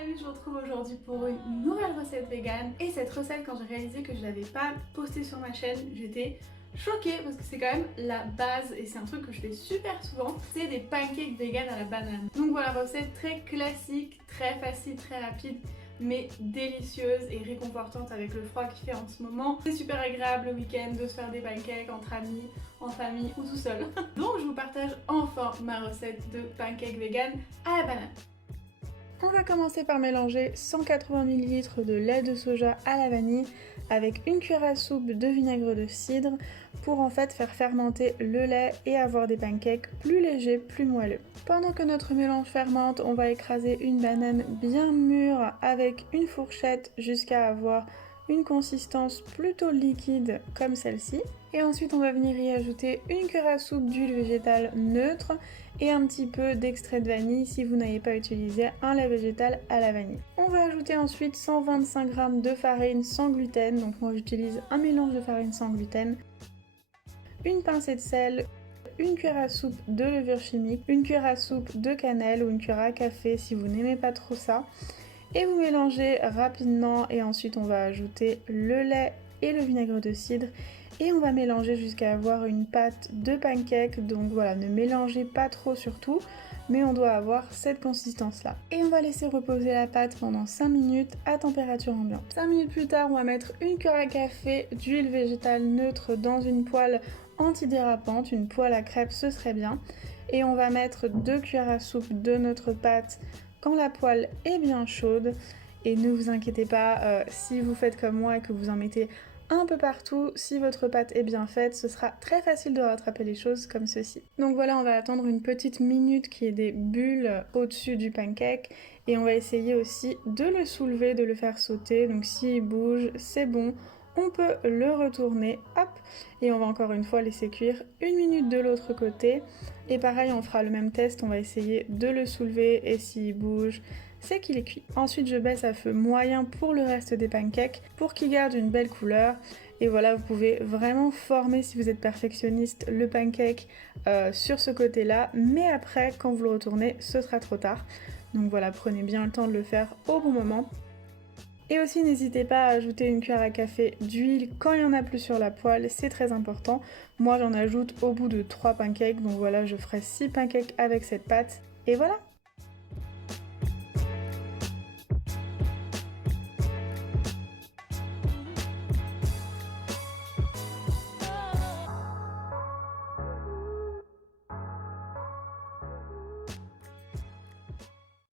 amis, je vous retrouve aujourd'hui pour une nouvelle recette vegan. Et cette recette, quand j'ai réalisé que je l'avais pas postée sur ma chaîne, j'étais choquée parce que c'est quand même la base et c'est un truc que je fais super souvent, c'est des pancakes vegan à la banane. Donc voilà, recette très classique, très facile, très rapide, mais délicieuse et réconfortante avec le froid qu'il fait en ce moment. C'est super agréable le week-end de se faire des pancakes entre amis, en famille ou tout seul. Donc je vous partage enfin ma recette de pancakes vegan à la banane. On va commencer par mélanger 180 ml de lait de soja à la vanille avec une cuillère à soupe de vinaigre de cidre pour en fait faire fermenter le lait et avoir des pancakes plus légers, plus moelleux. Pendant que notre mélange fermente, on va écraser une banane bien mûre avec une fourchette jusqu'à avoir une consistance plutôt liquide comme celle-ci. Et ensuite on va venir y ajouter une cuillère à soupe d'huile végétale neutre et un petit peu d'extrait de vanille si vous n'avez pas utilisé un lait végétal à la vanille. On va ajouter ensuite 125 g de farine sans gluten, donc moi j'utilise un mélange de farine sans gluten, une pincée de sel, une cuillère à soupe de levure chimique, une cuillère à soupe de cannelle ou une cuillère à café si vous n'aimez pas trop ça. Et vous mélangez rapidement et ensuite on va ajouter le lait et le vinaigre de cidre et on va mélanger jusqu'à avoir une pâte de pancake. Donc voilà, ne mélangez pas trop surtout, mais on doit avoir cette consistance là. Et on va laisser reposer la pâte pendant 5 minutes à température ambiante. 5 minutes plus tard, on va mettre une cuillère à café d'huile végétale neutre dans une poêle antidérapante, une poêle à crêpes ce serait bien. Et on va mettre 2 cuillères à soupe de notre pâte quand la poêle est bien chaude. Et ne vous inquiétez pas, si vous faites comme moi et que vous en mettez un peu partout, si votre pâte est bien faite, ce sera très facile de rattraper les choses comme ceci. Donc voilà, on va attendre une petite minute qu'il y ait des bulles au-dessus du pancake et on va essayer aussi de le soulever, de le faire sauter. Donc s'il bouge, c'est bon. On peut le retourner, hop, et on va encore une fois laisser cuire une minute de l'autre côté. Et pareil, on fera le même test, on va essayer de le soulever et s'il bouge, c'est qu'il est cuit. Ensuite, je baisse à feu moyen pour le reste des pancakes pour qu'ils gardent une belle couleur. Et voilà, vous pouvez vraiment former, si vous êtes perfectionniste, le pancake sur ce côté-là. Mais après, quand vous le retournez, ce sera trop tard. Donc voilà, prenez bien le temps de le faire au bon moment. Et aussi n'hésitez pas à ajouter une cuillère à café d'huile quand il n'y en a plus sur la poêle, c'est très important. Moi j'en ajoute au bout de 3 pancakes, donc voilà, je ferai 6 pancakes avec cette pâte. Et voilà!